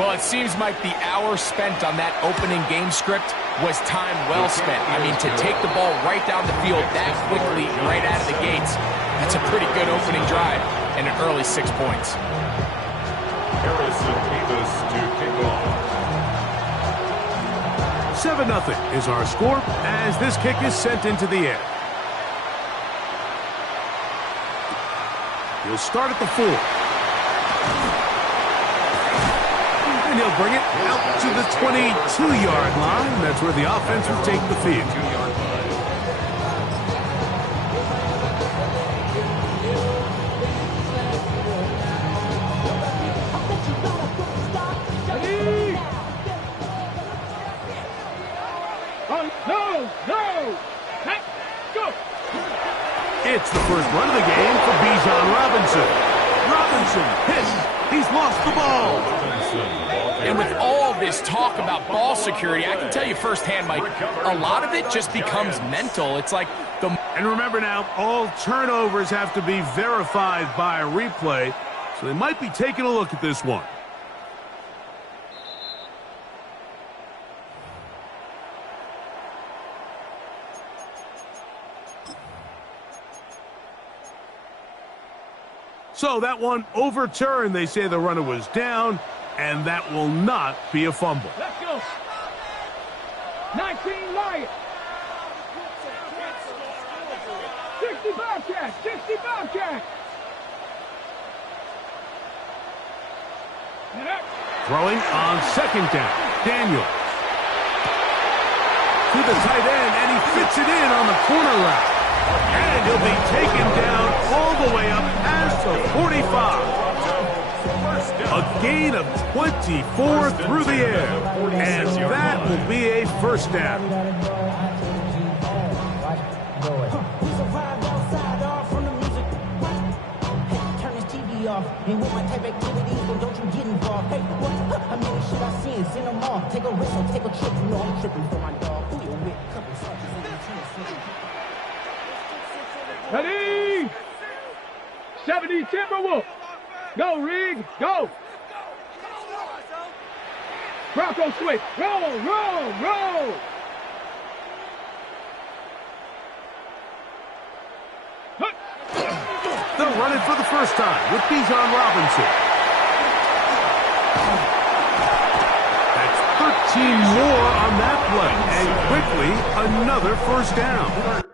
Well, it seems like the hour spent on that opening game script was time well spent. I mean, to take the ball right down the field that quickly, right out of the gates, that's a pretty good opening drive and an early 6 points. Harrison Davis to kick off. 7-0 is our score as this kick is sent into the air. He'll start at the 4. And he'll bring it out to the 22-yard line. That's where the offense will take the field. It's the first run of the game for Bijan Robinson. Robinson hits. He's lost the ball. And with all this talk about ball security, I can tell you firsthand, Mike, a lot of it just becomes mental. It's like the... And remember now, all turnovers have to be verified by a replay, so they might be taking a look at this one. So that one overturned. They say the runner was down, and that will not be a fumble. Let's go. 19 Lions. 60 Bobcats. 60 Bobcats. Throwing on second down. Daniel. To the tight end, and he fits it in on the corner route. And he'll be taken down all the way up past the 45. A gain of 24 through the air. And that will be a first down. Ain't with my type activities, but don't you get involved. Hey, what? How many should I see? Send them off. Take a risk or take a trip. You know I'm tripping for my dog. Who you with? Couple seconds in the Ready? 70 Timberwolf. Go, Rig. Go. Bronco switch. Roll, roll, roll. They'll run it for the first time with Bijan Robinson. That's 13 more on that play. And quickly, another first down.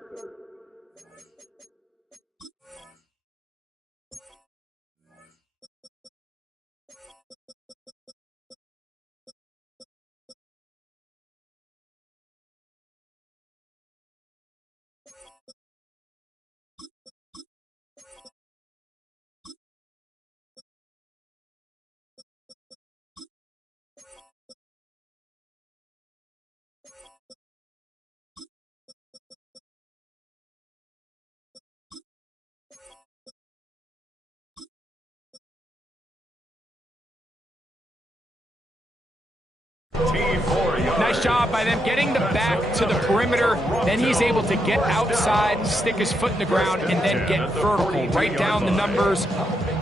Nice job by them getting the back to the perimeter. Then he's able to get outside, stick his foot in the ground, and then get vertical. Write down the numbers.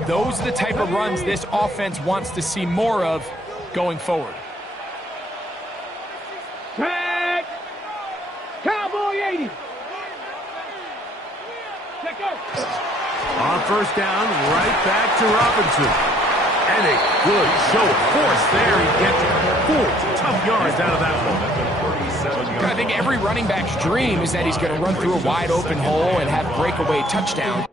Those are the type of runs this offense wants to see more of going forward. Tag. Cowboy 80. Let go. On first down, right back to Robinson. And a good show of force there. He gets 4 tough yards out of that one. I think every running back's dream is that he's going to run through a wide open hole and have breakaway touchdown.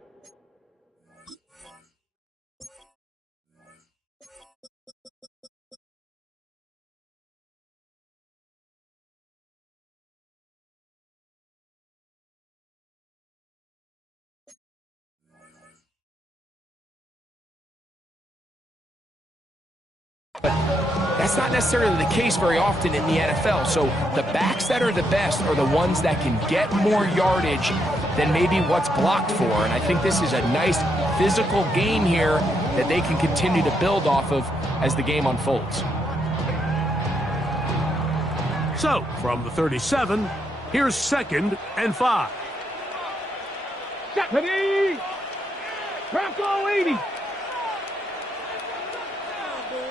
But that's not necessarily the case very often in the NFL. So the backs that are the best are the ones that can get more yardage than maybe what's blocked for. And I think this is a nice physical game here that they can continue to build off of as the game unfolds. So, from the 37, here's 2nd and 5. Ready? Bronco 80.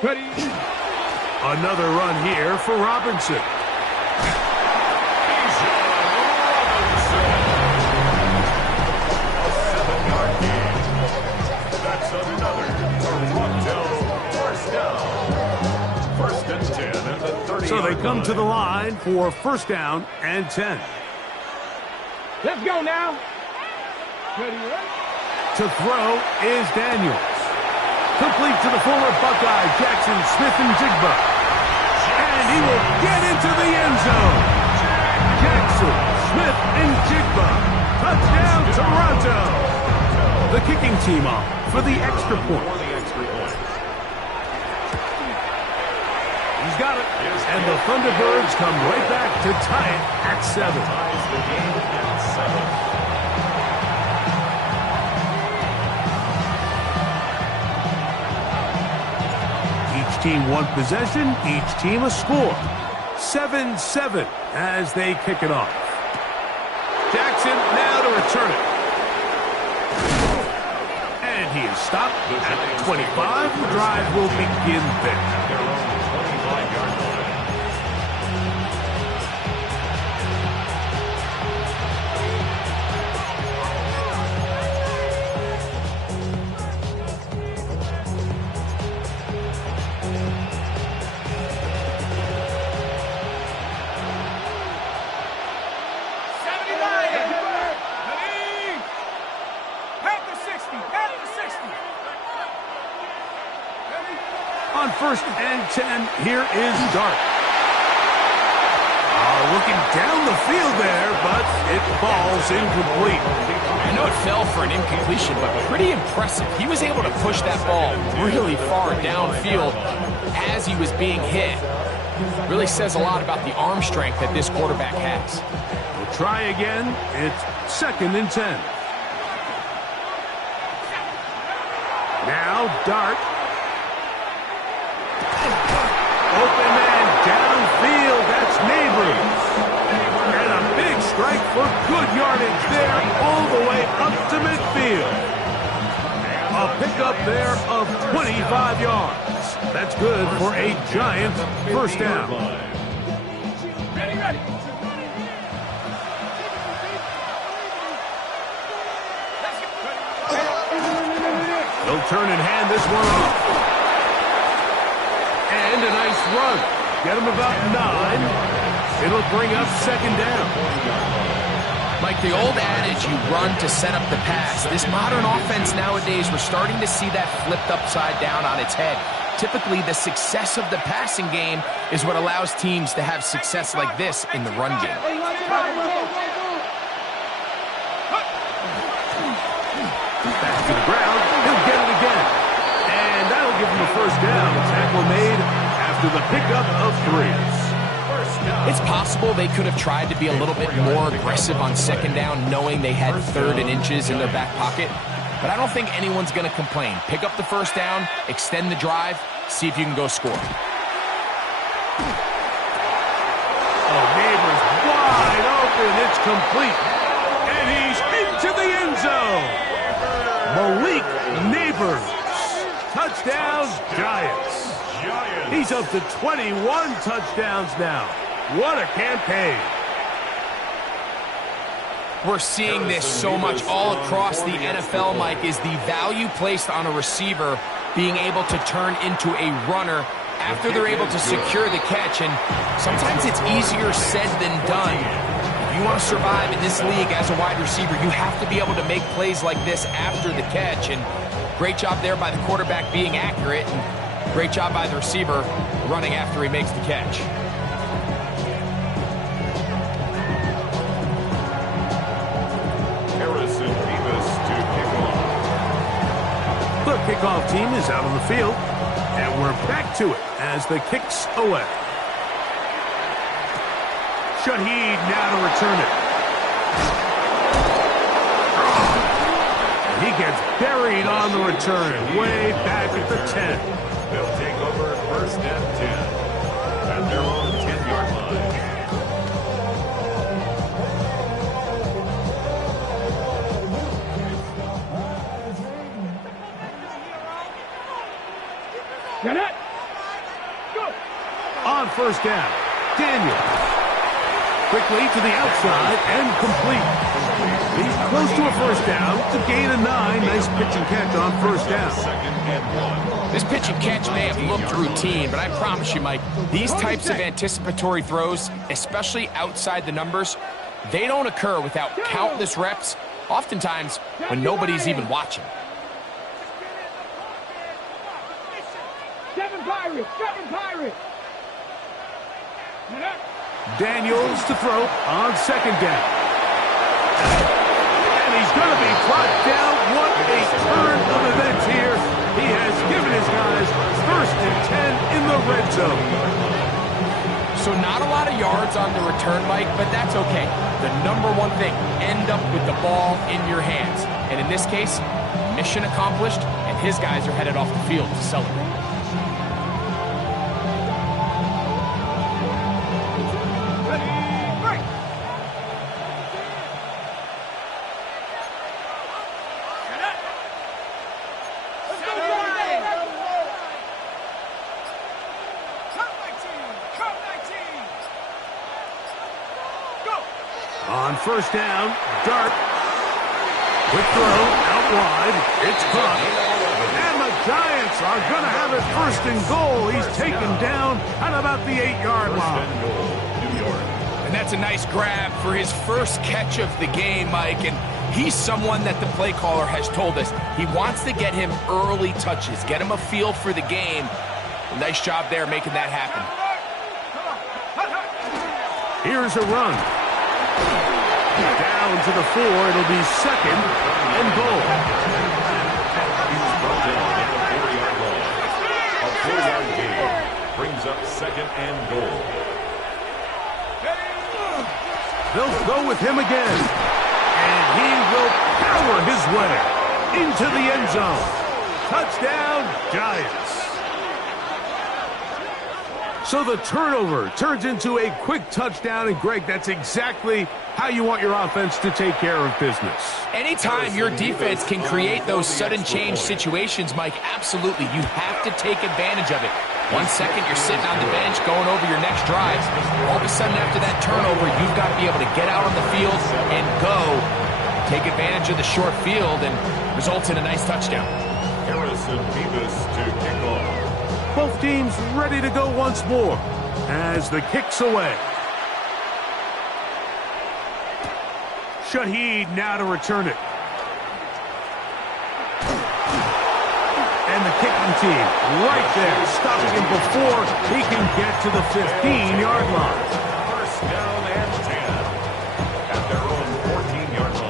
Ready? Another run here for Robinson. So they come to the line for first down and 10. Let's go now. Ready? To throw is Daniels. Complete to the former Buckeye, Jackson Smith-Njigba. And he will get into the end zone. Jackson Smith-Njigba. Touchdown, Toronto. The kicking team off for the extra point. He's got it. And the Thunderbirds come right back to tie it at 7. Each team one possession, each team a score. 7-7 as they kick it off. Jackson now to return it. And he is stopped at the 25. The drive will begin there. On first and 10, here is Dart. Looking down the field there, but it falls incomplete. I know it fell for an incompletion, but pretty impressive. He was able to push that ball really far downfield as he was being hit. Really says a lot about the arm strength that this quarterback has. We'll try again. It's second and 10. Now Dart. Open man downfield, that's Neighbors. And a big strike for good yardage there all the way up to midfield. A pickup there of 25 yards. That's good for a giant first down. Ready. He'll turn and hand this one off. And a nice run. Get him about 9. It'll bring up second down. Like the old adage, you run to set up the pass. This modern offense nowadays, we're starting to see that flipped upside down on its head. Typically, the success of the passing game is what allows teams to have success like this in the run game. Back to the ground. He'll get it again. And that'll give him a first down. Tackle made after the pickup of 3. It's possible they could have tried to be a little bit more aggressive on second down, knowing they had 3rd and inches in their back pocket. But I don't think anyone's going to complain. Pick up the first down, extend the drive, see if you can go score. Oh, Neighbors wide open. It's complete. And he's into the end zone. Malik Neighbors. Touchdown, Giants. He's up to 21 touchdowns now. What a campaign. We're seeing this so much all across the NFL, Mike, is the value placed on a receiver being able to turn into a runner after they're able to secure the catch. And sometimes it's easier said than done. If you want to survive in this league as a wide receiver, you have to be able to make plays like this after the catch. And great job there by the quarterback being accurate. And great job by the receiver running after he makes the catch. The kickoff team is out on the field, and we're back to it as the kick's away. Shaheed now to return it. And he gets buried on the return, way back at the 10. They'll take over first and 10 at their own 10-yard line. Got it. Go. on first down. Daniels. Quickly to the outside and complete. He's close to a first down to gain a 9. Nice pitch and catch on first down. This pitch and catch may have looked routine, but I promise you, Mike, these types of anticipatory throws, especially outside the numbers, they don't occur without countless reps, oftentimes when nobody's even watching. Seven Pirates. Daniels to throw on second down. And he's going to be brought down. What a turn of events here. He has given his guys first and 10 in the red zone. So not a lot of yards on the return, Mike, but that's okay. The number one thing, end up with the ball in your hands. And in this case, mission accomplished, and his guys are headed off the field to celebrate. On first down, Dart. Quick throw, out wide. It's caught. And the Giants are going to have it first and goal. He's taken down at about the 8-yard line. And that's a nice grab for his first catch of the game, Mike. And he's someone that the play caller has told us he wants to get him early touches, get him a feel for the game. Nice job there making that happen. Here's a run. Down to the 4. It'll be second and goal. He's brought down at the 4-yard line. A 4-yard gain brings up second and goal. They'll go with him again. And he will power his way into the end zone. Touchdown, Giants. So the turnover turns into a quick touchdown, and Greg, that's exactly how you want your offense to take care of business. Anytime your defense can create those sudden change situations, Mike, absolutely, you have to take advantage of it. 1 second, you're sitting on the bench going over your next drive. All of a sudden, after that turnover, you've got to be able to get out on the field and go. Take advantage of the short field and result in a nice touchdown. Harrison Beavis to kick off. Both teams ready to go once more as the kick's away. Shaheed now to return it. And the kicking team right there, stopping him before he can get to the 15-yard line. First down and 10 at their own 14-yard line.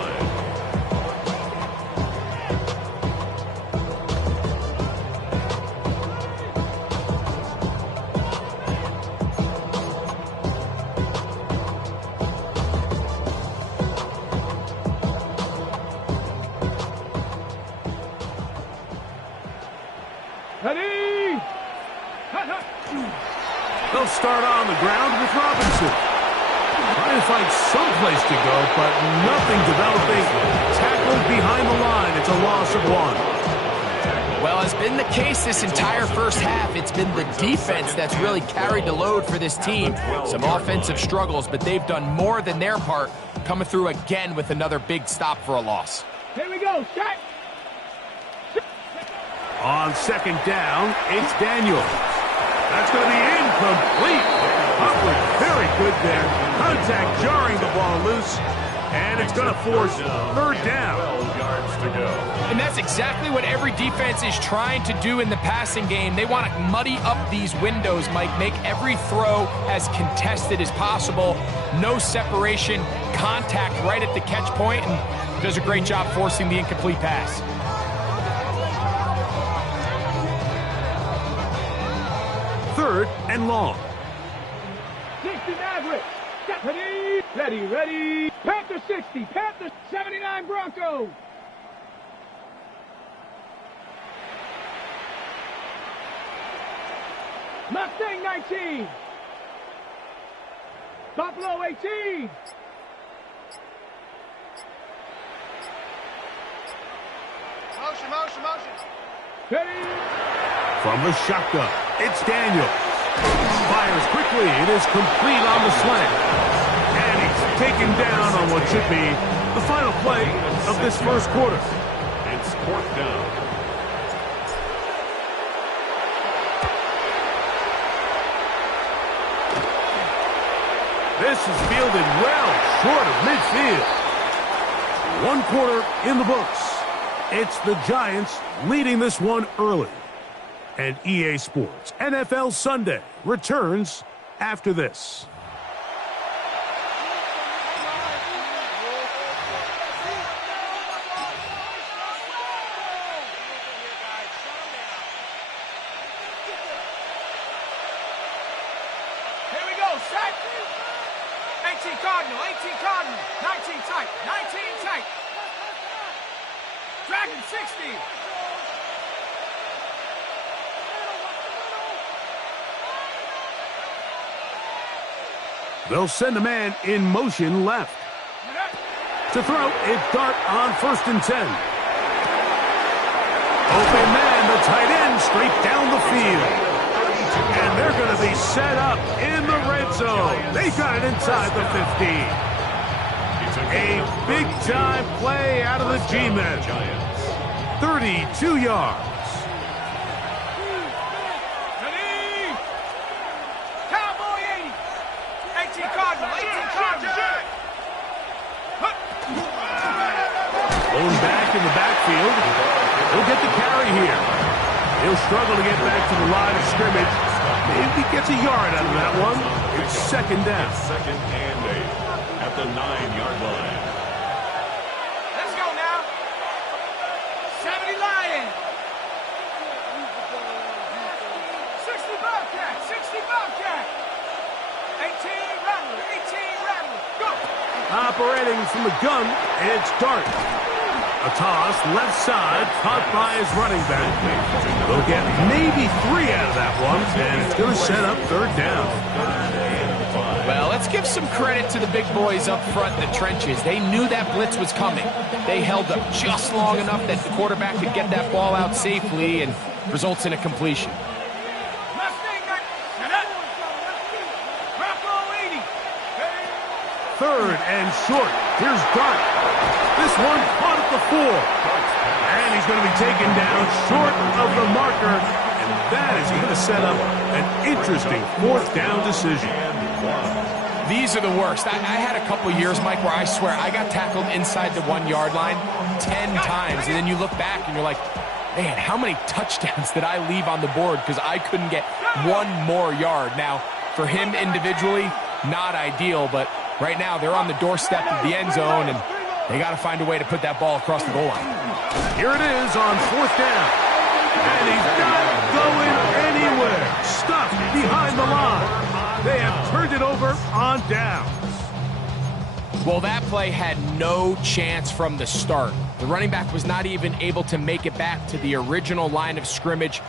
Ready? They'll start on the ground with Robinson. Trying to find someplace to go, but nothing developing. Tackled behind the line. It's a loss of 1. Well, as been the case this entire first half, it's been the defense that's really carried the load for this team. Some offensive struggles, but they've done more than their part, coming through again with another big stop for a loss. Here we go. Set. On second down, it's Daniels. That's going to be incomplete. Humphrey, very good there. Contact jarring the ball loose, and it's going to force third down. 12 yards to go. And that's exactly what every defense is trying to do in the passing game. They want to muddy up these windows, Mike, make every throw as contested as possible. No separation, contact right at the catch point, and does a great job forcing the incomplete pass. Third and long. 60 Maverick. Ready. Panther 60. Panther 79 Broncos. Mustang 19. Buffalo 18. Motion. Ready. From the shotgun, it's Daniels. Fires quickly. It is complete on the slant. And he's taken down on what should be the final play of this first quarter. It's fourth down. This is fielded well short of midfield. One quarter in the books. It's the Giants leading this one early. And EA Sports NFL Sunday returns after this. Here we go, set. 18 Cardinal, 18 Cardinal, 19 tight, 19 tight. Dragon 60. They'll send a man in motion left. To throw, it's Dart on 1st and 10. Open man, the tight end, straight down the field. And they're going to be set up in the red zone. They got it inside the 15. A big-time play out of the G-men. 32 yards. Ready? Cowboy 80. 18 Cardinal, 18 Cardinal. Blown back in the backfield. He'll get the carry here. He'll struggle to get back to the line of scrimmage. Maybe gets a yard out of that one. It's second down. Second and 8 at the 9-yard line. Let's go now. 70 Lions. 60 Bobcat, 60 Bobcat. 18 Rattler, 18 Rattler. Go. Operating from the gun, it's Dart. A toss, left side, caught by his running back. They'll get maybe 3 out of that one, and it's going to set up third down. Well, let's give some credit to the big boys up front in the trenches. They knew that blitz was coming. They held up just long enough that the quarterback could get that ball out safely and results in a completion. Mustang, set up. Bravo 80. Third and short. Here's Dart. This one caught at the 4. And he's going to be taken down short of the marker. And that is going to set up an interesting fourth down decision. These are the worst. I had a couple years, Mike, where I swear I got tackled inside the 1-yard line 10 times. And then you look back and you're like, man, how many touchdowns did I leave on the board because I couldn't get one more yard? Now, for him individually, not ideal, but right now they're on the doorstep of the end zone, and they got to find a way to put that ball across the goal line. Here it is on fourth down. And he's not going anywhere. Stuffed behind the line. They have turned it over on downs. Well, that play had no chance from the start. The running back was not even able to make it back to the original line of scrimmage.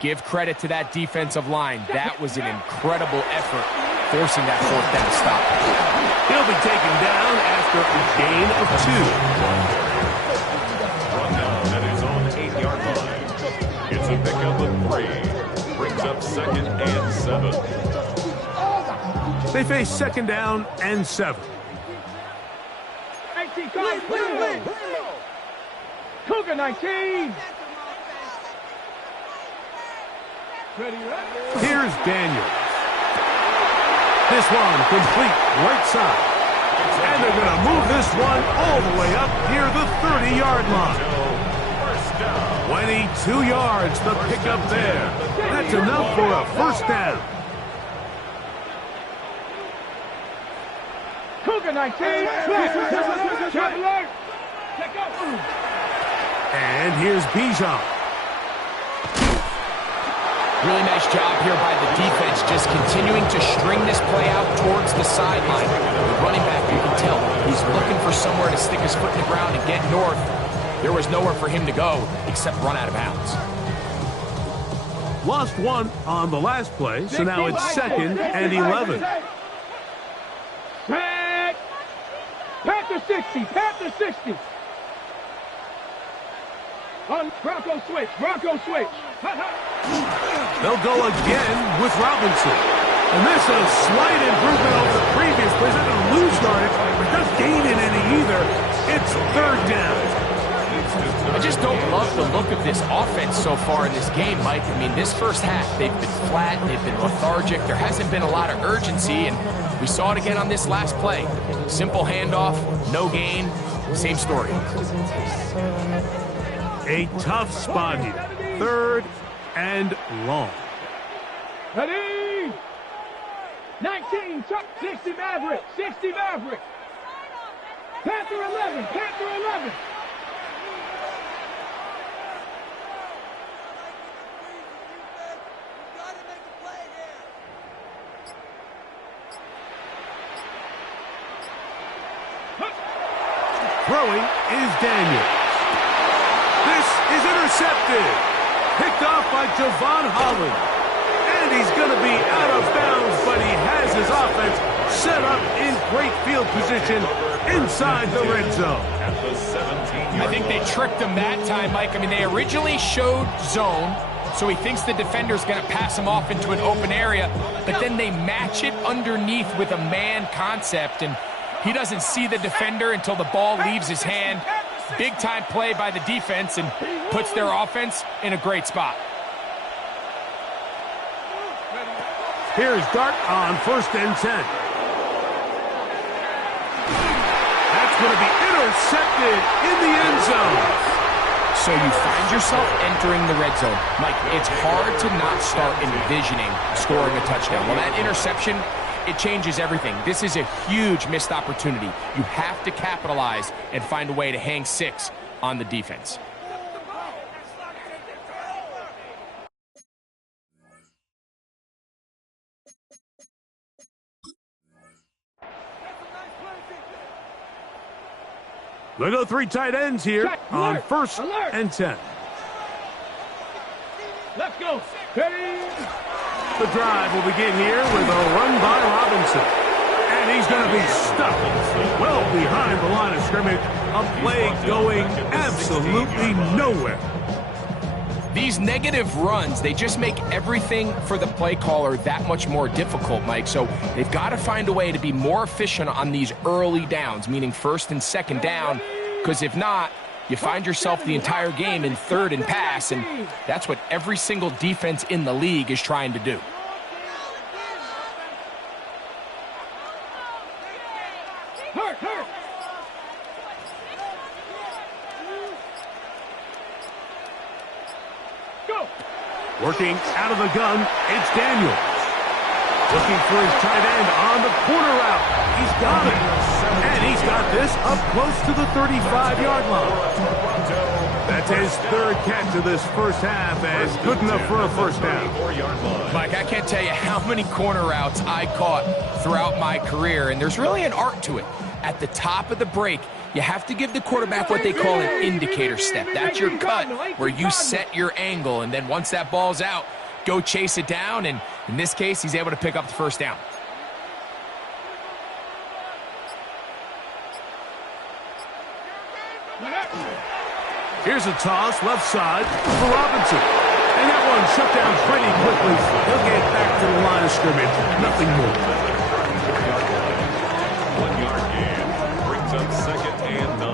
Give credit to that defensive line. That was an incredible effort, forcing that fourth down stop. He'll be taken down after a gain of 2. Run down at his own 8-yard line. It's a pickup of 3. Brings up second and 7. They face second down and 7. 18 Cardinal. Cougar 19. Ready, right? Here's Daniels. This one complete right side. And they're going to move this one all the way up near the 30-yard line. 22 yards, the pickup there. That's enough for a first down. Cougar 19. Check alert. Check out. And here's Bijan. Really nice job here by the defense, just continuing to string this play out towards the sideline. The running back, you can tell, he's looking for somewhere to stick his foot in the ground and get north. There was nowhere for him to go except run out of bounds. Lost one on the last play, so now it's second and 11. Red. Panther 60. Panther 60. On Bronco switch. Bronco switch. They'll go again with Robinson. And this is a slight improvement over the previous play. It's not going to lose yardage, but doesn't gain it any either. It's third down. I just don't love the look of this offense so far in this game, Mike. I mean, this first half, they've been flat, they've been lethargic. There hasn't been a lot of urgency, and we saw it again on this last play. Simple handoff, no gain, same story. A tough spot here. Third and long. Ready? 19, 60 Maverick, 60 Maverick. Panther 11, Panther 11. Throwing is Daniels. This is intercepted. Picked off by Javon Holland. And he's going to be out of bounds, but he has his offense set up in great field position inside the red zone. I think they tricked him that time, Mike. I mean, they originally showed zone, so he thinks the defender's going to pass him off into an open area, but then they match it underneath with a man concept, and he doesn't see the defender until the ball leaves his hand. Big-time play by the defense and puts their offense in a great spot. Here's Dart on 1st and 10. That's going to be intercepted in the end zone. So you find yourself entering the red zone. Mike, it's hard to not start envisioning scoring a touchdown. Well, that interception, it changes everything. This is a huge missed opportunity. You have to capitalize and find a way to hang 6 on the defense. They go 3 tight ends here on 1st and 10. Let's go. Hey. The drive will begin here with a run by Robinson. And he's going to be stuck well behind the line of scrimmage. A play going absolutely nowhere. These negative runs, they just make everything for the play caller that much more difficult, Mike. So they've got to find a way to be more efficient on these early downs, meaning 1st and 2nd down, because if not, you find yourself the entire game in 3rd and pass, and that's what every single defense in the league is trying to do. Working out of the gun, it's Daniels. Looking for his tight end on the corner route. He's got it. And he's got this up close to the 35-yard line. That's his 3rd catch of this first half, and good enough for a 1st down. Mike, I can't tell you how many corner routes I caught throughout my career, and there's really an art to it. At the top of the break, you have to give the quarterback what they call an indicator step. That's your cut where you set your angle, and then once that ball's out, go chase it down, and in this case, he's able to pick up the 1st down. Here's a toss left side for Robinson. And that one shut down pretty quickly. He'll get back to the line of scrimmage. Nothing more. 1-yard gain brings up 2nd and 9.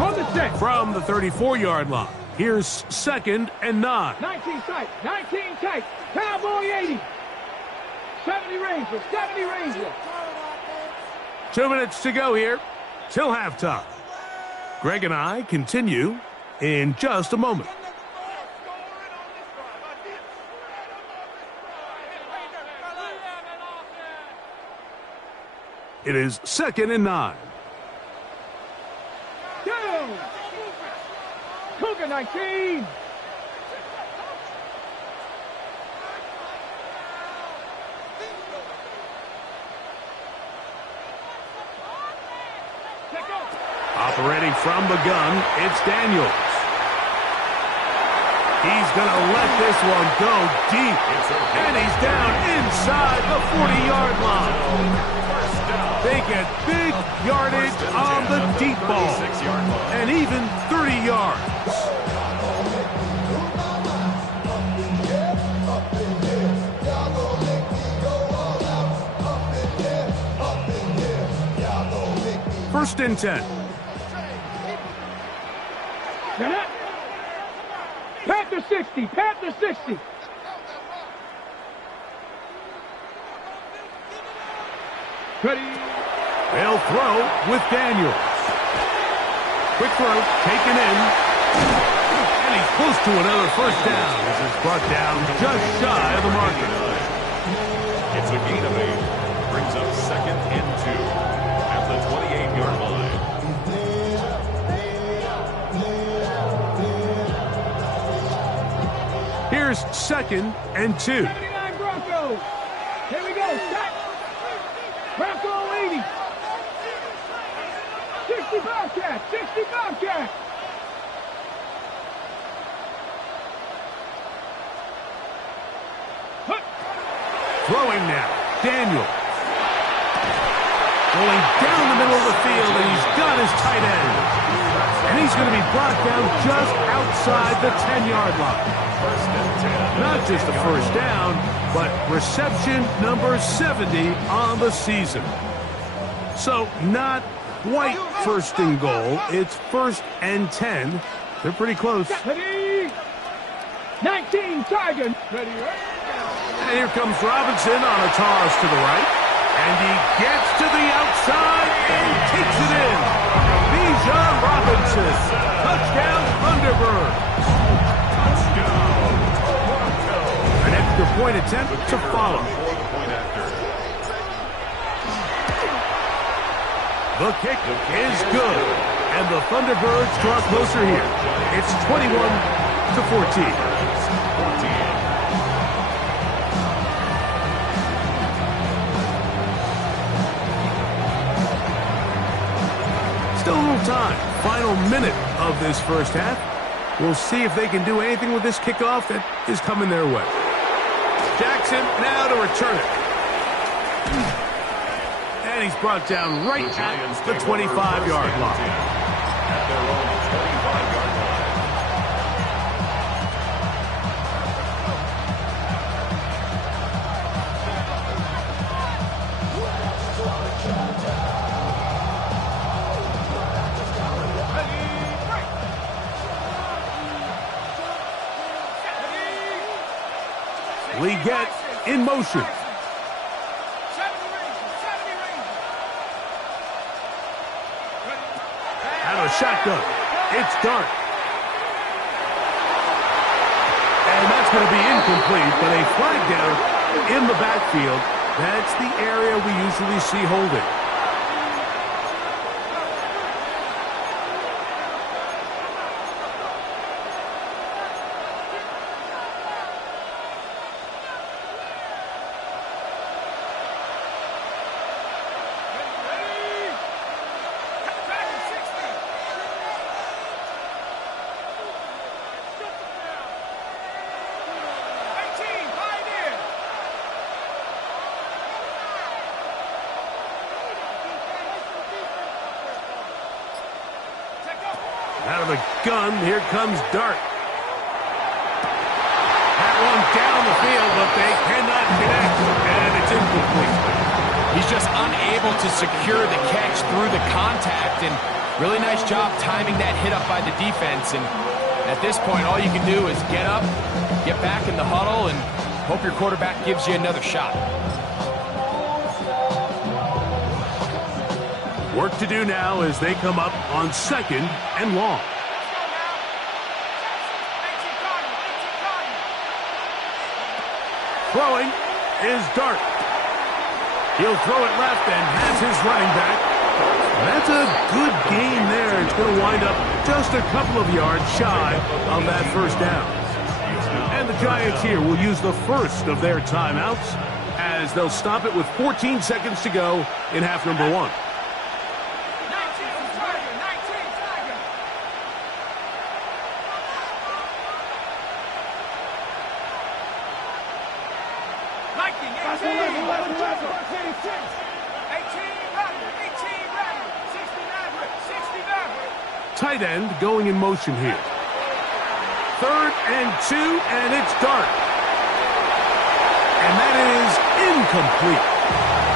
On the set. From the 34-yard line, here's 2nd and 9. 19 tight, 19 tight. Cowboy 80. 70 Ranger, 70 Ranger. 2 minutes to go here till halftime. Greg and I continue in just a moment. It is 2nd and 9. Down. Cougar 19. Operating from the gun, it's Daniels. He's going to let this one go deep. And he's down inside the 40-yard line. They get big yardage on the deep ball. 36-yard line. And even 30 yards. First and 10. Panther 60, Panther 60. Ready. They'll throw with Daniels. Quick throw, taken in. And he's close to another first down. This is brought down just shy of the marker. It's a gain of 8. Brings up second and 2 at the 28-yard line. Here's second and 2. 79 Broncos. Here we go. Set. Bronco 80. 60 Bobcats. 60 Bobcats. Throwing now. Daniel. Going down the middle of the field, and he's got his tight end. And he's going to be brought down just outside the 10-yard line. First and 10. Not just the first down, but reception number 70 on the season. So not quite first and goal. It's first and 10. They're pretty close. Ready. 19 Tiger. Ready. And here comes Robinson on a toss to the right. And he gets to the outside and takes it in. Bijan Robinson. Touchdown, Thunderbirds. An extra point attempt to follow. For the point after. The kick is good. And the Thunderbirds draw closer here. It's 21-14. 14. Still a little time. Final minute of this first half. We'll see if they can do anything with this kickoff that is coming their way. Jackson now to return it. And he's brought down right at the 25-yard line. At their own 25-yard line. Lee get in motion. Out of shotgun. It's Dart. And that's going to be incomplete, but a flag down in the backfield. That's the area we usually see holding. Out of the gun, here comes Dart. That one down the field, but they cannot connect, and it's incomplete. He's just unable to secure the catch through the contact, and really nice job timing that hit up by the defense. And at this point, all you can do is get up, get back in the huddle, and hope your quarterback gives you another shot. Work to do now as they come up on second and long. Throwing is Dart. He'll throw it left and has his running back. That's a good gain there. It's going to wind up just a couple of yards shy of that first down. And the Giants here will use the first of their timeouts as they'll stop it with 14 seconds to go in half number one. tight end going in motion here. 3rd and 2, and it's Dart. And that is incomplete.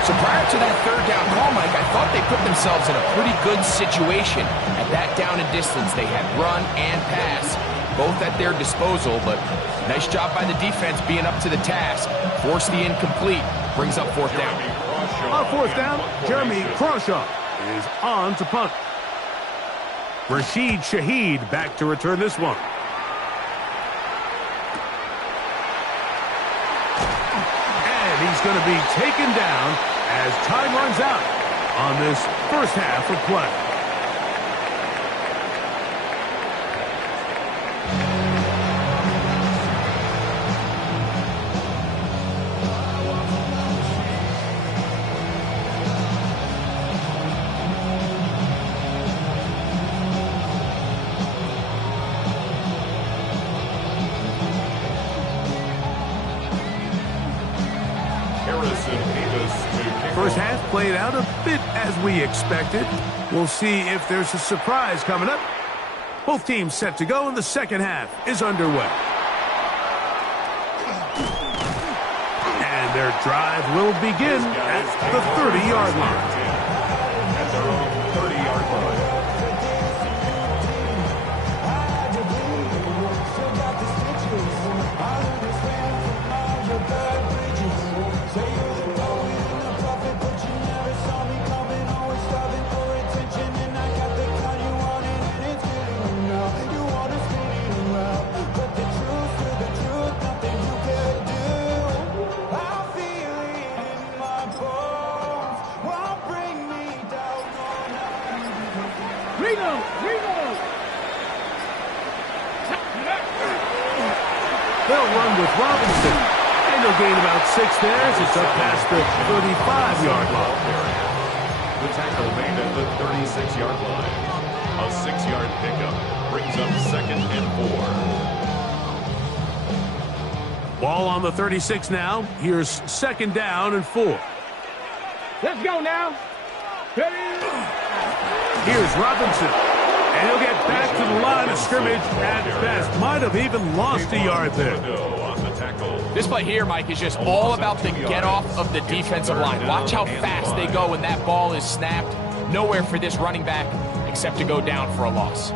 So prior to that 3rd down call, Mike, I thought they put themselves in a pretty good situation at that down and distance. They had run and pass, both at their disposal, but nice job by the defense being up to the task. Forced the incomplete, brings up 4th down. On 4th down, Jeremy Crawshaw is on to punt. Rashid Shaheed back to return this one. And he's going to be taken down as time runs out on this first half of play. First half played out a bit as we expected. We'll see if there's a surprise coming up. Both teams set to go, and the second half is underway. And their drive will begin at the 30-yard line. At their own 30-yard line. They'll run with Robinson. And they'll gain about 6 there as it's up past the 35-yard line. The tackle made at the 36-yard line. A 6-yard pickup brings up 2nd and 4. Ball on the 36 now. Here's 2nd down and 4. Let's go now. Here's Robinson. And he'll get back to the line of scrimmage at best. Might have even lost a yard there. This play here, Mike, is just all about the get-off of the defensive line. Watch how fast they go when that ball is snapped. Nowhere for this running back except to go down for a loss.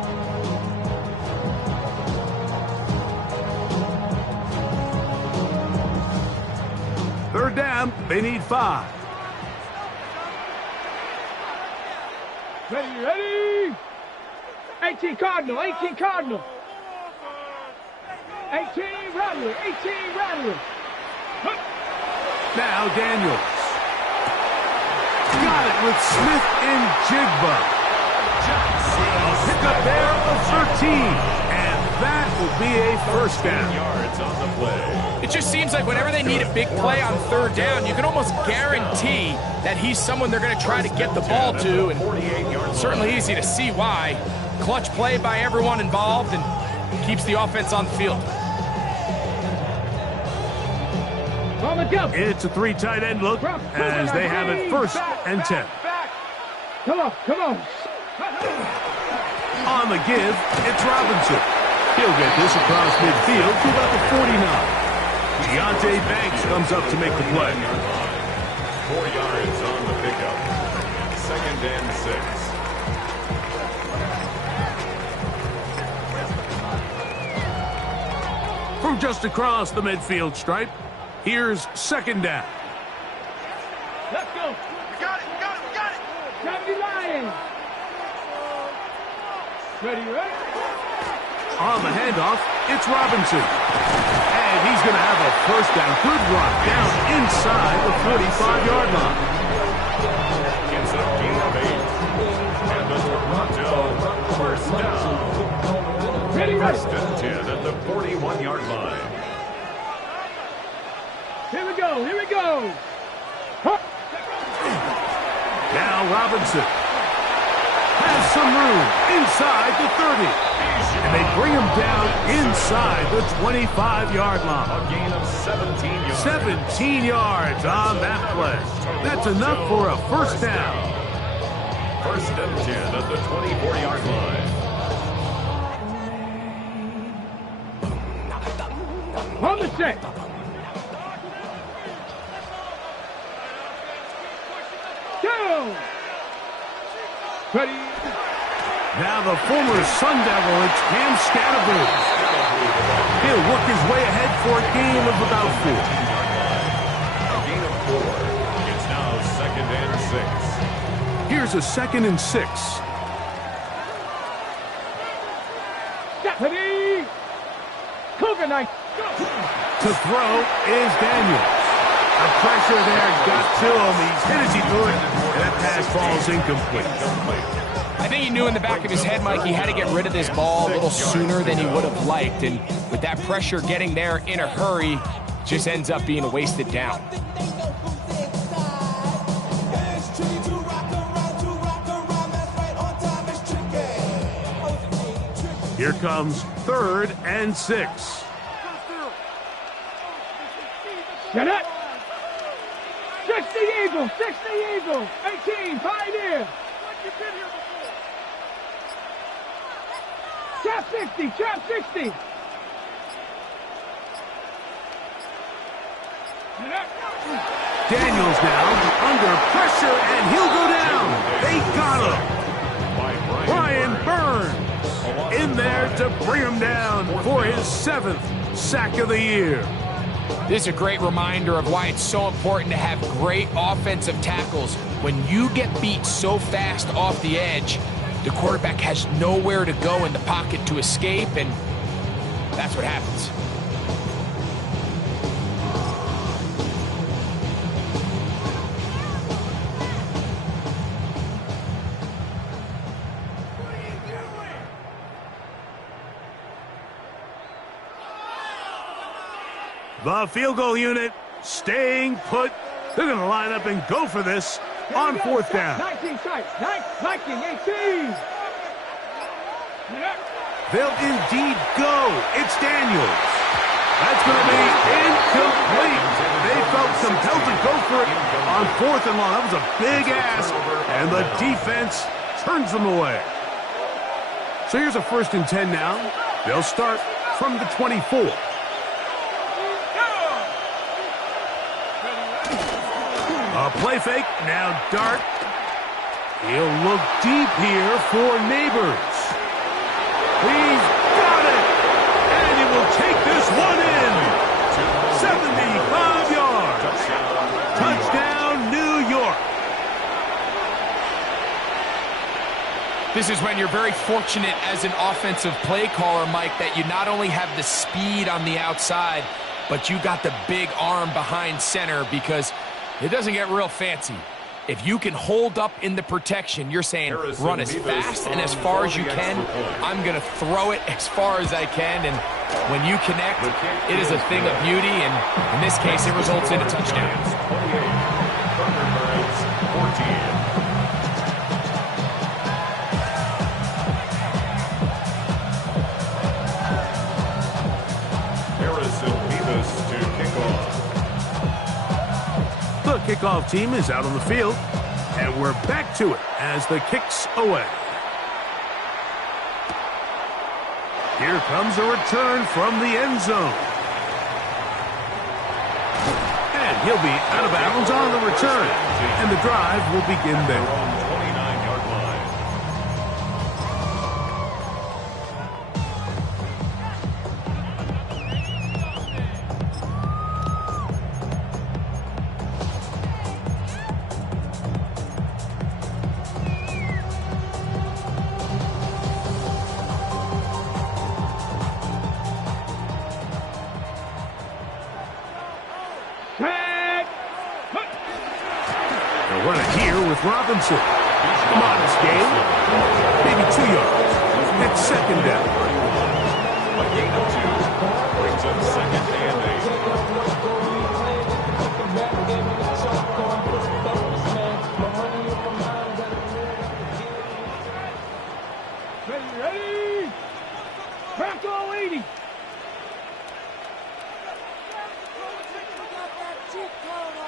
Third down, they need 5. Ready. 18 Cardinal, 18 Cardinal. 18 Rattler, 18 Rattler. Now Daniels. Got it with Smith and Jigba. A pickup there of 13. And that will be a first down. Yards on the play. It just seems like whenever they need a big play on 3rd down, you can almost guarantee that he's someone they're going to try to get the ball to. And it's certainly easy to see why. Clutch play by everyone involved and keeps the offense on the field. It's a 3 tight end look as they have it 1st and 10. Come on. On the give, it's Robinson. He'll get this across midfield to about the 49. Deontay Banks comes up to make the play. 4 yards on the pickup. 2nd and 6. From just across the midfield stripe, here's 2nd down. Let's go. We got it. Johnny Lions. Ready? On the handoff, it's Robinson. And he's going to have a first down. Good run down inside the 45-yard line. It's a gain of 8. And the Toronto first down. Ready. 1st and 10 at the 41-yard line. Here we go. Now Robinson has some room inside the 30. And they bring him down inside the 25-yard line. A gain of 17 yards. 17 yards on that play. That's enough for a first down. 1st and 10 at the 24-yard line. Set. Down. Ready. Now the former Sun Devil, it's Cam Scattergood. He'll work his way ahead for a gain of about 4. A gain of 4. It's now 2nd and 6. Here's a 2nd and 6. Ready. Cougar knife. To throw is Daniels. The pressure there got to him. He's hit as he threw it, and that pass falls incomplete. I think he knew in the back of his head, Mike, he had to get rid of this ball a little sooner than he would have liked. And with that pressure getting there in a hurry, just ends up being a wasted down. Here comes 3rd and 6. Get it. 60 Eagle. 60 Eagle. 18 Pioneer. Chap 60. Chap 60. Daniels now under pressure, and he'll go down. They got him. Brian Burns in there to bring him down for his 7th sack of the year. This is a great reminder of why it's so important to have great offensive tackles. When you get beat so fast off the edge, the quarterback has nowhere to go in the pocket to escape, and that's what happens. The field goal unit staying put. They're going to line up and go for this on 4th down. 19 tight. 19, 18. They'll indeed go. It's Daniels. That's going to be incomplete. They felt compelled to go for it on 4th and long. That was a big ask, and the defense turns them away. So here's a 1st and 10 now. They'll start from the 24. A play fake, now Dart. He'll look deep here for Neighbors. He's got it! And he will take this one in. 75 yards. Touchdown, New York. This is when you're very fortunate as an offensive play caller, Mike, that you not only have the speed on the outside, but you got the big arm behind center, because it doesn't get real fancy. If you can hold up in the protection, you're saying run as fast and as far as you can. I'm going to throw it as far as I can. And when you connect, it is a thing of beauty. And in this case, it results in a touchdown. 14. Harrison Beavis to kick off. The kickoff team is out on the field, and we're back to it as the kick's away. Here comes a return from the end zone. And he'll be out of bounds on the return, and the drive will begin there. 29-yard line. They'll run it here with Robinson. Modest gain, maybe 2 yards. It's 2nd down. A gain of 2 brings up 2nd and 8. Ready? Crack all 80.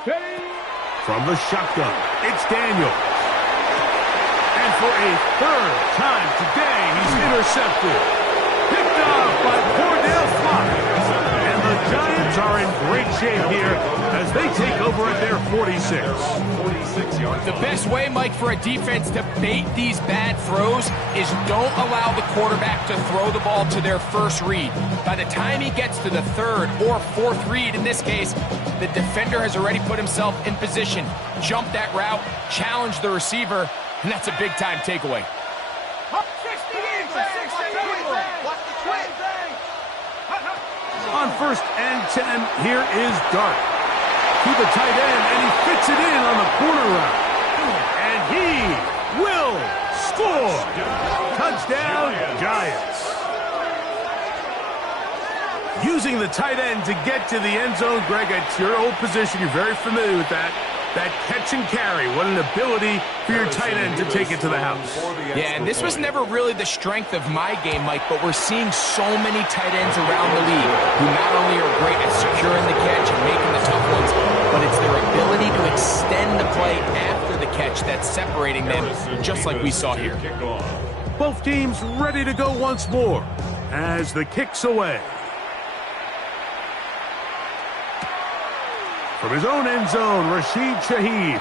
Ready? From the shotgun, it's Daniels. And for a 3rd time today, he's intercepted. Picked off by Cordell Flock. And the Giants are in great shape here as they take over at their 46. 46 yards. The best way, Mike, for a defense to bait these bad throws is don't allow the quarterback to throw the ball to their first read. By the time he gets to the third or fourth read, in this case, the defender has already put himself in position, jump that route, challenge the receiver, and that's a big-time takeaway. On 1st and 10, here is Dart. To the tight end, and he fits it in on the corner route. And he will score. Touchdown, Giants. Using the tight end to get to the end zone, Greg, it's your old position. You're very familiar with that. That catch and carry, what an ability for your tight end to take it to the house. Yeah, and this was never really the strength of my game, Mike, but we're seeing so many tight ends around the league who not only are great at securing the catch and making the tough ones, but it's their ability to extend the play after the catch that's separating them, just like we saw here. Both teams ready to go once more as the kick's away. From his own end zone, Rashid Shaheed.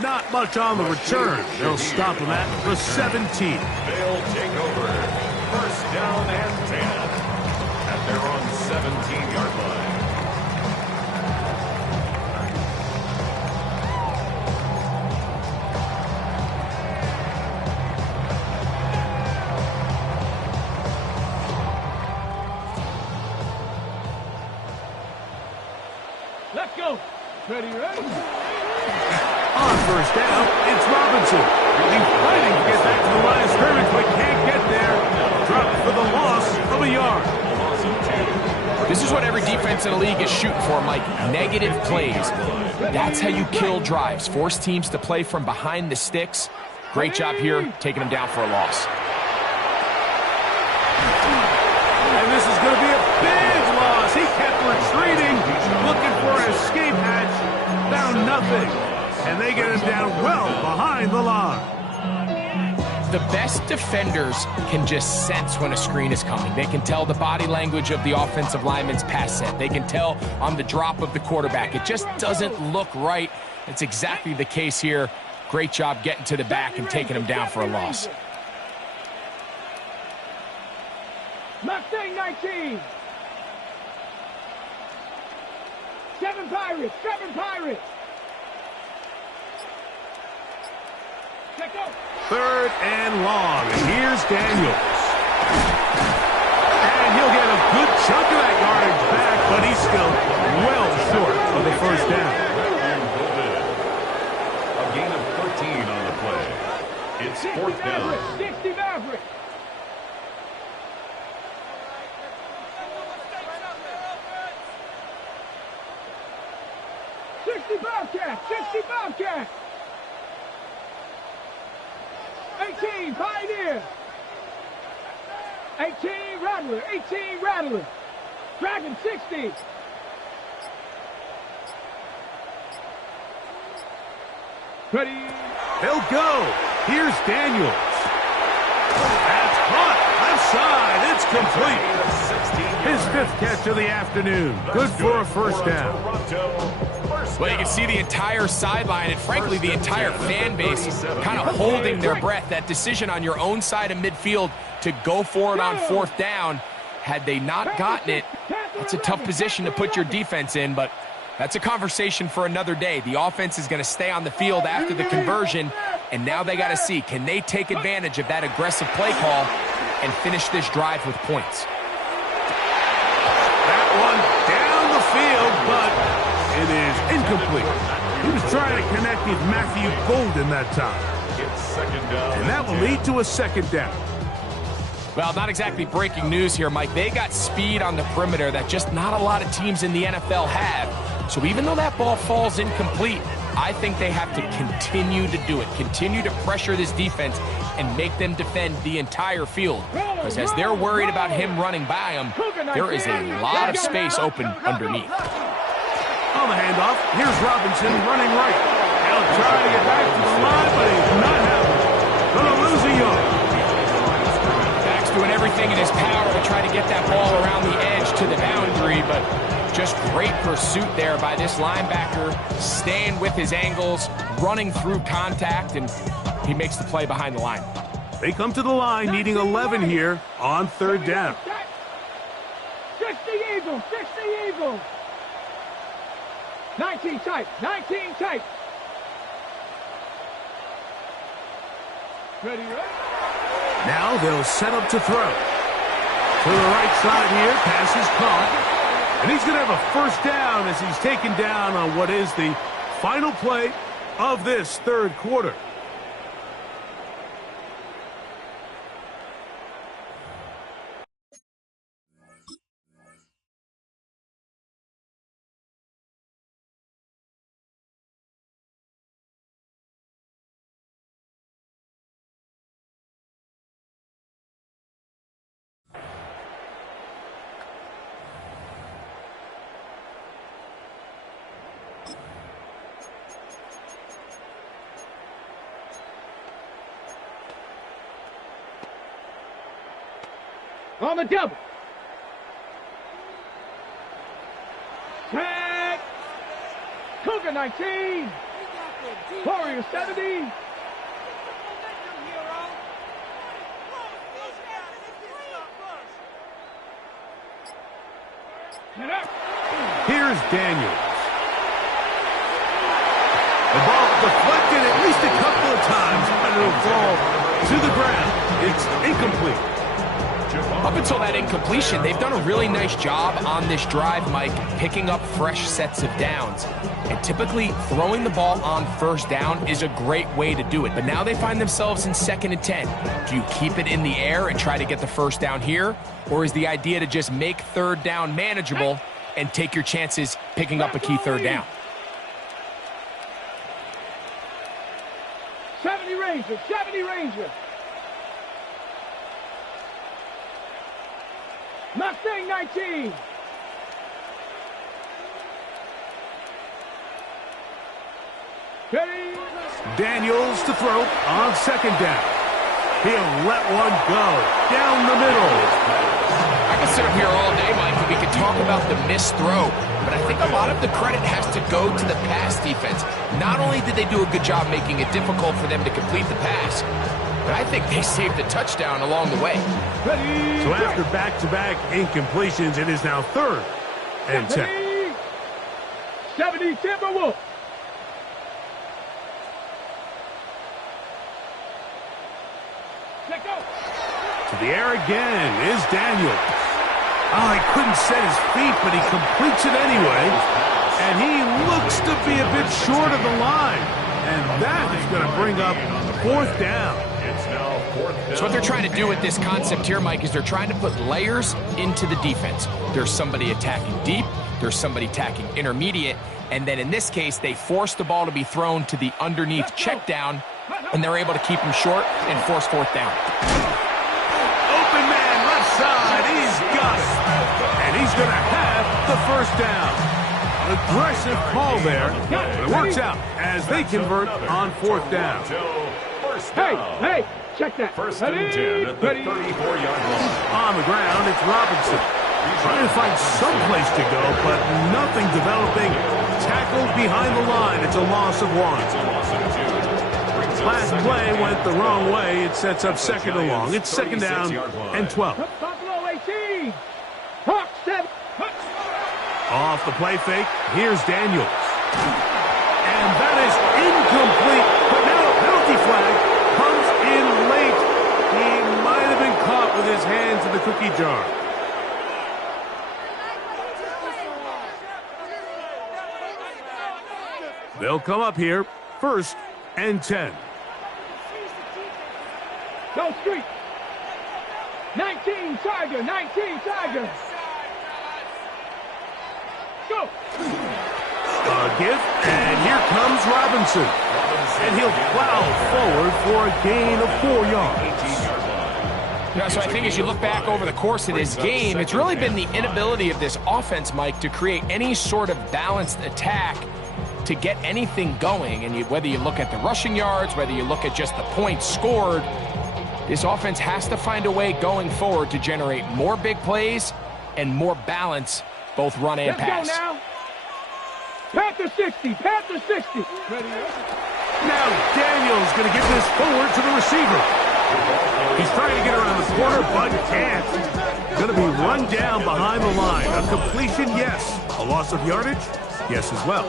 Not much on the return. They'll stop him at the 17. They'll take over. 1st down and 10 at their own 17-yard line. Let's go. Ready? On 1st down, it's Robinson. He's fighting to get back to the line of scrimmage, but can't get there. Dropped for the loss of a yard. This is what every defense in the league is shooting for, Mike. Negative plays. That's how you kill drives. Force teams to play from behind the sticks. Great job here, taking them down for a loss. And this is going to be a big loss. He kept retreating, looking for an escape hatch. Found nothing. And they get him down well behind the line. The best defenders can just sense when a screen is coming. They can tell the body language of the offensive lineman's pass set. They can tell on the drop of the quarterback. It just doesn't look right. It's exactly the case here. Great job getting to the back and taking him down for a loss. Mustang 19. 7 Pirates. 7 Pirates. Let's go. 3rd and long. And here's Daniels. And he'll get a good chunk of that yardage back, but he's still well short of the 1st down. A gain of 13 on the play. It's 4th down. 60 Mavericks. Bobcat, 60 Bobcat. 18 Pioneer. 18 Rattler, 18 Rattler. Dragon 60. Ready. They'll go. Here's Daniels. That's caught. Left side. It's complete. His 5th catch of the afternoon. Good for a 1st down. Well, you can see the entire sideline and, frankly, the entire fan base kind of holding their breath. That decision on your own side of midfield to go for it on 4th down, had they not gotten it, it's a tough position to put your defense in, but that's a conversation for another day. The offense is going to stay on the field after the conversion, and now they got to see, can they take advantage of that aggressive play call and finish this drive with points? That one down the field, but it is incomplete. He was trying to connect with Matthew Golden that time. And that will lead to a 2nd down. Well, not exactly breaking news here, Mike. They got speed on the perimeter that just not a lot of teams in the NFL have. So even though that ball falls incomplete, I think they have to continue to do it. Continue to pressure this defense and make them defend the entire field. Because as they're worried about him running by them, there is a lot of space open underneath. On the handoff, here's Robinson running right. He'll try to get back to the line, but he's not having it. Gonna lose a yard. Backs doing everything in his power to try to get that ball around the edge to the boundary, but just great pursuit there by this linebacker, staying with his angles, running through contact, and he makes the play behind the line. They come to the line needing 11 here on third down. 60 Eagles, 60 Eagles. 19 tight, 19 tight. Ready, ready? Now they'll set up to throw. To the right side here, pass is caught. And he's going to have a first down as he's taken down on what is the final play of this third quarter. On the double. Tag. Cougar 19. Warrior 70. Here's Daniels. The ball deflected at least a couple of times, but it'll fall to the ground. It's incomplete. Up until that incompletion, they've done a really nice job on this drive, Mike, picking up fresh sets of downs. And typically, throwing the ball on first down is a great way to do it. But now they find themselves in 2nd and 10. Do you keep it in the air and try to get the first down here? Or is the idea to just make third down manageable and take your chances picking up a key third down? 70 Ranger, 70 Ranger. Mustang 19. Ready. Daniels to throw on second down. He'll let one go down the middle. I could sit up here all day, Mike, and we could talk about the missed throw, but I think a lot of the credit has to go to the pass defense. Not only did they do a good job making it difficult for them to complete the pass, but I think they saved a touchdown along the way. Ready. So after back-to-back incompletions, it is now 3rd and 10. 70 Timberwolves. Check out. To the air again is Daniels. Oh, he couldn't set his feet, but he completes it anyway. And he looks to be a bit short of the line. And that is going to bring up 4th down. So what they're trying to do with this concept here, Mike, is they're trying to put layers into the defense. There's somebody attacking deep, there's somebody attacking intermediate, and then in this case, they force the ball to be thrown to the underneath check down, and they're able to keep him short and force 4th down. Open man, left side, he's got it. And he's going to have the first down. Aggressive call there, but it works out as they convert on 4th down. Hey, check that. 1st and 10 at the 34-yard line. On the ground, it's Robinson. Trying to find some place to go, but nothing developing. Tackled behind the line. It's a loss of 1. Last play went the wrong way. It sets up 2nd and long. It's 2nd down and 12. Buffalo 18. Hawk 7. Off the play fake, here's Daniels. And that is incomplete. But now a penalty flag comes in late. He might have been caught with his hands in the cookie jar. They'll come up here, 1st and 10. Go street. 19 Tiger, 19 Tiger. Go. A give, and here comes Robinson. And he'll plow forward for a gain of 4 yards. Yeah, so I think as you look back over the course of this game, it's really been the inability of this offense, Mike, to create any sort of balanced attack to get anything going. And whether you look at the rushing yards, whether you look at just the points scored, This offense has to find a way going forward to generate more big plays and more balance, both run and pass. Let's go now. Panther 60, Panther 60. Ready? Now Daniel's going to give this forward to the receiver. He's trying to get around the corner, but can't. Going to be run down behind the line. A completion, yes. A loss of yardage, yes as well.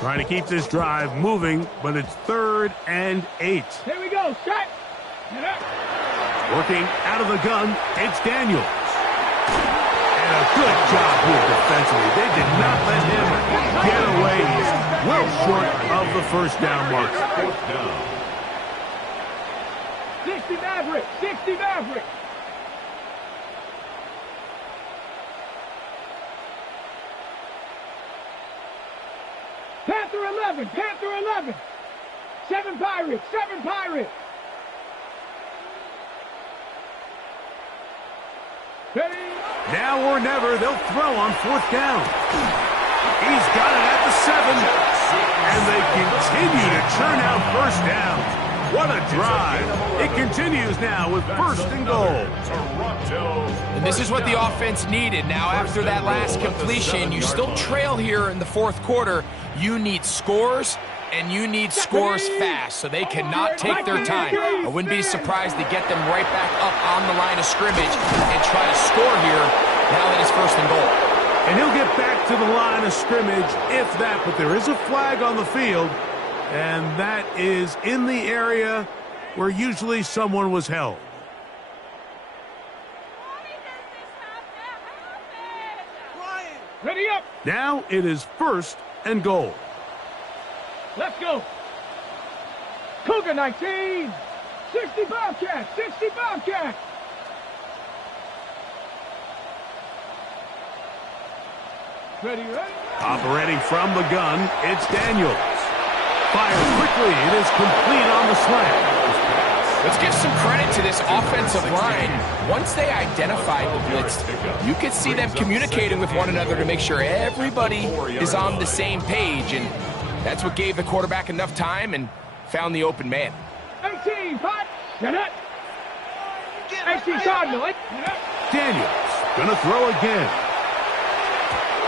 Trying to keep this drive moving, but it's 3rd and 8. Here we go, shot. Working out of the gun, it's Daniels. And a good job here defensively. They did not let him get away. He's well short of the first down mark. 60 Maverick, 60 Maverick. Panther 11, Panther 11. 7 Pirates, 7 Pirates. Ready? Now or never, they'll throw on 4th down. He's got it at the 7. And they continue to churn out first downs. What a drive. It continues now with 1st and goal. And this is what the offense needed. Now, after that last completion, you still trail here in the 4th quarter. You need scores, and you need scores fast, so they cannot take their time. I wouldn't be surprised to get them right back up on the line of scrimmage and try to score here now that it's 1st and goal. And he'll get back to the line of scrimmage if that, but there is a flag on the field, and that is in the area where usually someone was held. Ready up. Now it is 1st and goal. Let's go. Cougar 19. 60 Bobcats, 60 Bobcats. Ready, ready? Operating from the gun, it's Daniels. Fires quickly. It is complete on the slant. Let's give some credit to this offensive line. Once they identified the blitz, you could see them communicating with one another to make sure everybody is on the same page, and that's what gave the quarterback enough time and found the open man. 18, 5, get it. 18, Cardinal, Daniels gonna throw again.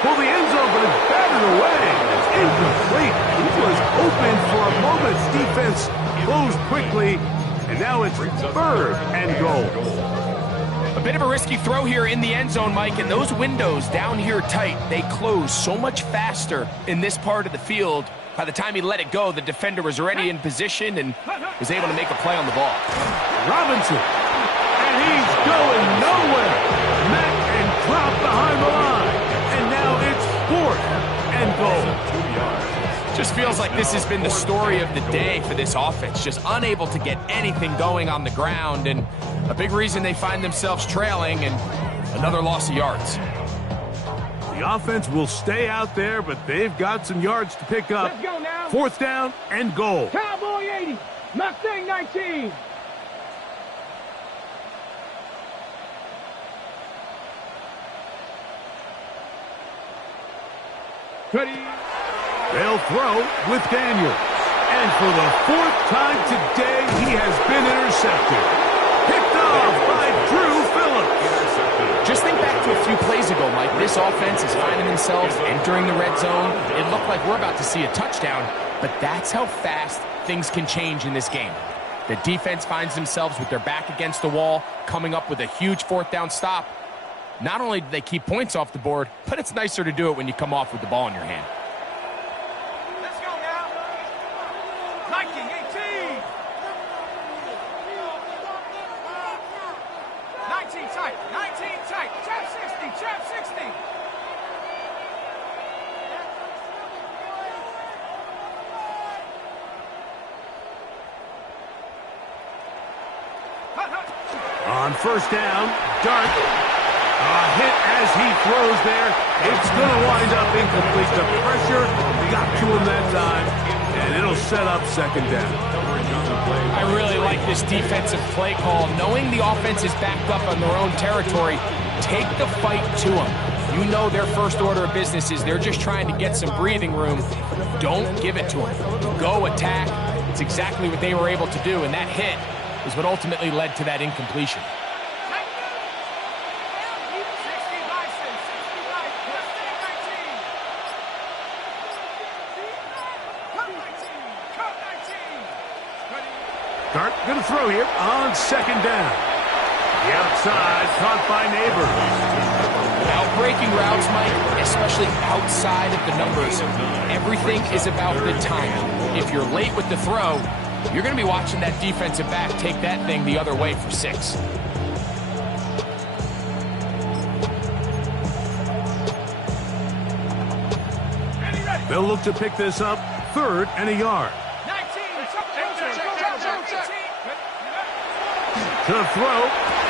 For the end zone, but it's batted away. It's incomplete. He was open for a moment. Defense closed quickly, and now it's 3rd and goal. A bit of a risky throw here in the end zone, Mike, and those windows down here tight, they close so much faster in this part of the field. By the time he let it go, the defender was already in position and was able to make a play on the ball. Robinson, and he's going nowhere. Met and dropped behind the line, and now it's 4th and goal. Just feels like this has been the story of the day for this offense, just unable to get anything going on the ground, and a big reason they find themselves trailing and another loss of yards. The offense will stay out there, but they've got some yards to pick up. Let's go now. 4th down and goal. Cowboy 80, Mustang 19. Ready? They'll throw with Daniels. And for the 4th time today, he has been intercepted. Picked off by Drew Phillips. Just think back to a few plays ago, Mike. This offense is finding themselves entering the red zone. It looked like we're about to see a touchdown, but that's how fast things can change in this game. The defense finds themselves with their back against the wall, coming up with a huge 4th down stop. Not only do they keep points off the board, but it's nicer to do it when you come off with the ball in your hand. Let's go now. Viking 18. 19 tight, 19 tight. Trap 60, trap 60. On 1st down, Dart. A hit as he throws there. It's going to wind up incomplete. The pressure got to him that time, and it'll set up 2nd down. I really like this defensive play call. Knowing the offense is backed up on their own territory, take the fight to them. You know their first order of business is they're just trying to get some breathing room. Don't give it to them. Go attack. It's exactly what they were able to do, and that hit is what ultimately led to that incompletion. Dart going to throw here on second down. The outside caught by Neighbors. Outbreaking routes, Mike, especially outside of the numbers, everything is about the timing. If you're late with the throw, you're going to be watching that defensive back take that thing the other way for 6. They'll look to pick this up, 3rd and a yard. To throw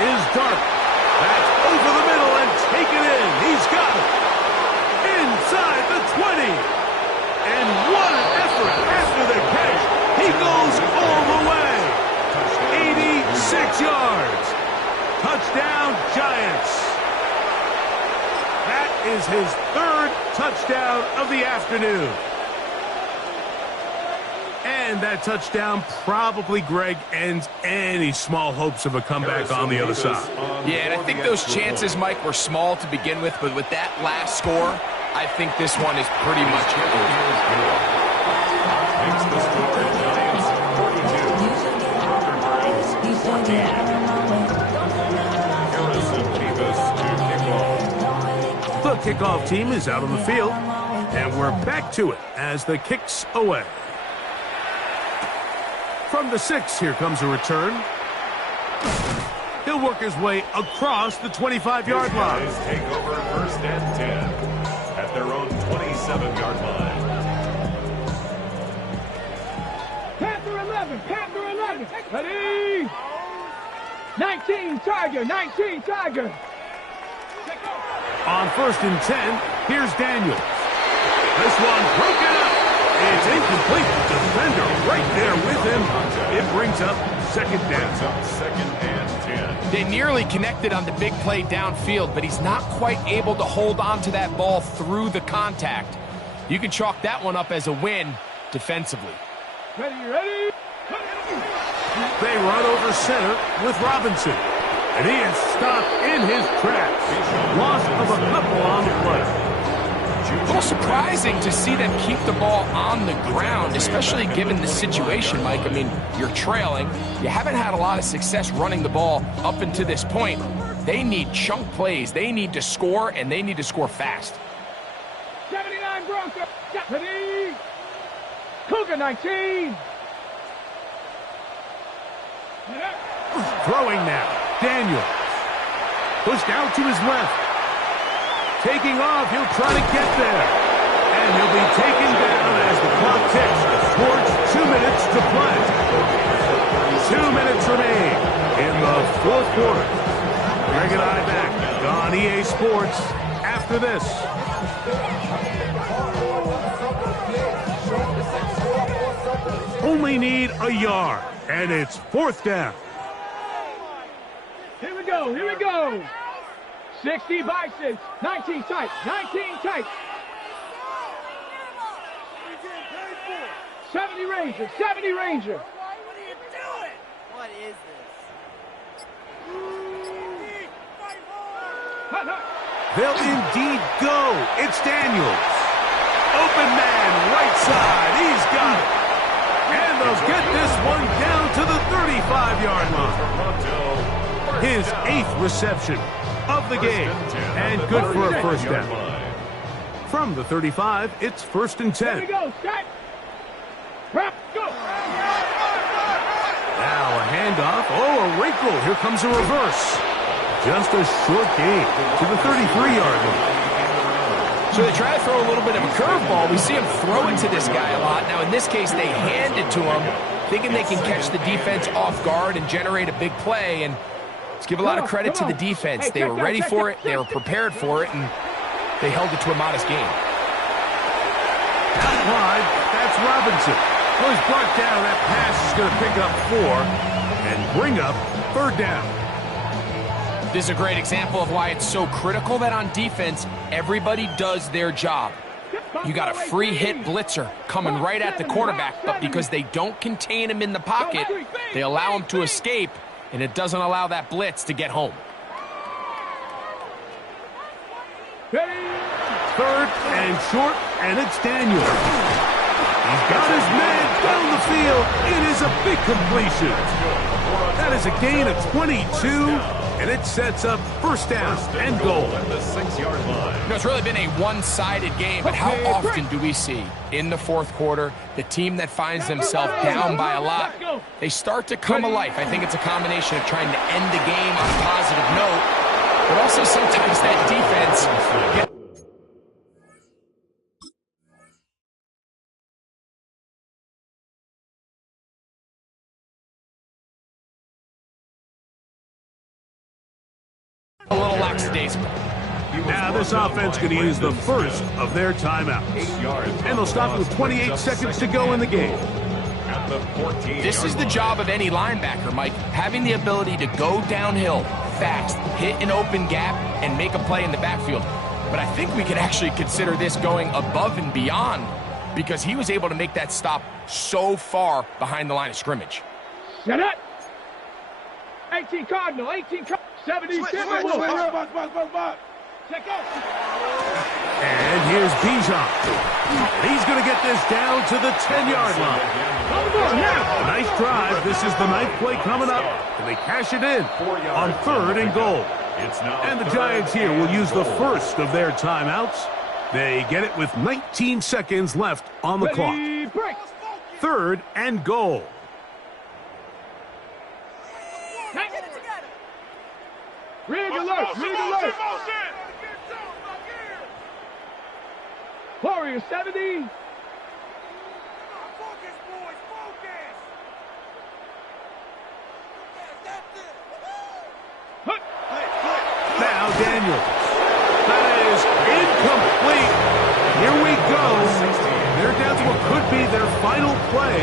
is Dart. That's over the middle and taken in. He's got it. Inside the 20. And what an effort after the catch. He goes all the way. 86 yards. Touchdown, Giants. That is his 3rd touchdown of the afternoon. And that touchdown probably, Greg, ends any small hopes of a comeback on the other side. Yeah, and I think those chances, Mike, were small to begin with, but with that last score, I think this one is pretty much over. Makes the score Giants 42, Cowder Giants 14. Harrison Davis to kickoff. The kickoff team is out on the field, and we're back to it as the kick's away. From the 6, here comes a return. He'll work his way across the 25-yard line. Guys take over 1st and 10 at their own 27-yard line. Panther 11, Panther 11. Ready? 19, Tiger, 19, Tiger. On 1st and 10, here's Daniels. This one broken up. It's incomplete. The defender right there with him. It brings up 2nd down. 2nd and 10. They nearly connected on the big play downfield, but he's not quite able to hold on to that ball through the contact. You can chalk that one up as a win defensively. Ready, ready? They run over center with Robinson. And he is stopped in his tracks. Loss of a couple on the play. A little surprising to see them keep the ball on the ground, especially given the situation, Mike. I mean, you're trailing. You haven't had a lot of success running the ball up until this point. They need chunk plays. They need to score, and they need to score fast. 79 Bronco. Ready? Cougar 19. Throwing now. Daniels. Pushed out to his left. Taking off, he'll try to get there. And he'll be taken down as the clock ticks towards 2 minutes to play. 2 minutes remain in the 4th quarter. Greg and I back on EA Sports after this. Only need a yard, and it's 4th down. Here we go, here we go. 60 Bison, 19 tight, 19 tight. 70 Ranger, 70 Ranger. What are you doing? What is this? They'll indeed go. It's Daniels. Open man, right side. He's got it. And they'll get this one down to the 35-yard line. His 8th reception of the game. And good for a 1st down. From the 35, it's 1st and 10. Here we go, set. Wrap, go. Now a handoff. Oh, a wrinkle. Here comes a reverse. Just a short gain to the 33-yard line. So they try to throw a little bit of a curveball. We see him throw it to this guy a lot. Now, in this case, they hand it to him, thinking they can catch the defense off guard and generate a big play. And let's give a lot of credit to the defense. They were ready for it. They were prepared for it, and they held it to a modest gain. Out wide, that's Robinson. Well, he's brought down. That pass is going to pick up 4 and bring up 3rd down. This is a great example of why it's so critical that on defense, everybody does their job. You got a free hit blitzer coming right at the quarterback, but because they don't contain him in the pocket, they allow him to escape, and it doesn't allow that blitz to get home. 3rd and short, and it's Daniels. He's got his man down the field. It is a big completion. That is a gain of 22, and it sets up 1st down and goal. At the 6-yard line. You know, it's really been a one-sided game, but how often do we see in the 4th quarter the team that finds themselves down by a lot, they start to come alive? I think it's a combination of trying to end the game on a positive note, but also sometimes that defense a little lackadaisical. Now this offense going to use the first of their timeouts. And they'll stop with 28 seconds to go in the game. This is the job of any linebacker, Mike, having the ability to go downhill fast, hit an open gap, and make a play in the backfield. But I think we could actually consider this going above and beyond because he was able to make that stop so far behind the line of scrimmage. Set up. 18 Cardinal, 18 Cardinal. 70, And here's Bijan. He's going to get this down to the 10-yard line. A nice drive. This is the 9th play coming up, and they cash it in on 3rd and goal. And the Giants here will use the first of their timeouts. They get it with 19 seconds left on the clock. 3rd and goal. Rig alert! Rig alert! Warrior 70. Focus, boys, focus! Now Daniels. That is incomplete. Here we go. They're down to what could be their final play.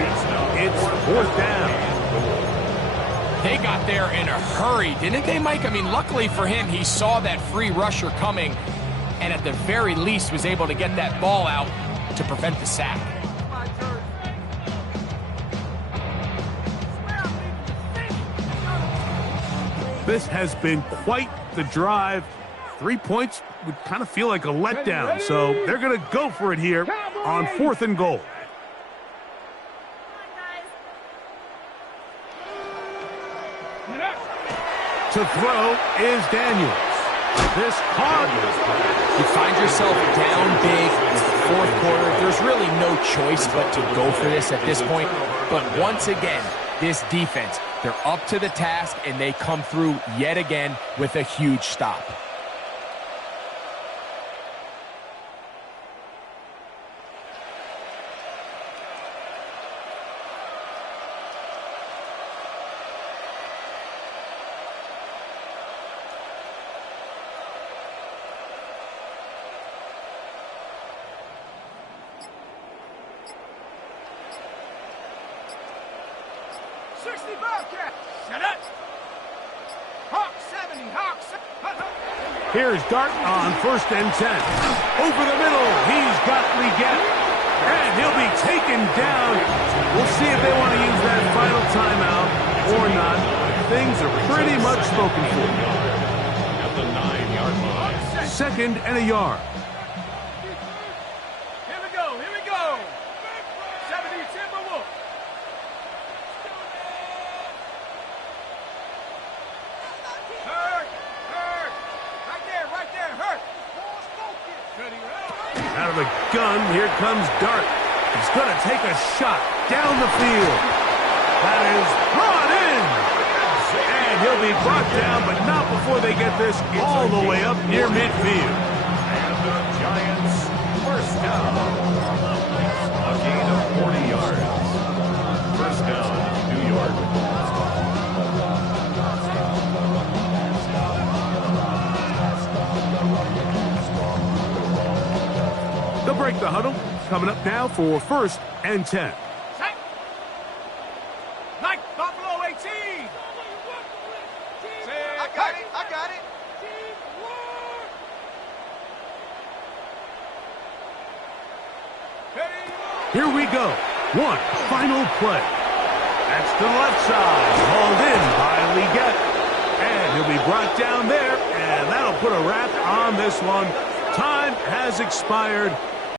It's 4th down. They got there in a hurry, didn't they, Mike? I mean, luckily for him, he saw that free rusher coming and at the very least was able to get that ball out to prevent the sack. This has been quite the drive. 3 points would kind of feel like a letdown, so they're going to go for it here on 4th and goal. To throw is Daniels. This caught. You find yourself down big in the 4th quarter. There's really no choice but to go for this at this point. But once again, this defense, they're up to the task, and they come through yet again with a huge stop. Here's Dart on 1st and 10. Over the middle, he's got Leggett. And he'll be taken down. We'll see if they want to use that final timeout or not. Things are pretty much spoken for. At the 9-yard line. 2nd and a yard. Here we go, here we go. 70 Timberwolf. Hurt. Right there, hurt. Out of the gun, here comes Dart. He's going to take a shot down the field. That is brought in. And he'll be brought down, but not before they get this all the way up near midfield. And the Giants, 1st down. A gain of 40 yards. 1st down, New York. They'll break the huddle. Coming up now for 1st and 10. Here we go. One final play. That's to the left side. Hauled in by Leggett. And he'll be brought down there, and that'll put a wrap on this one. Time has expired.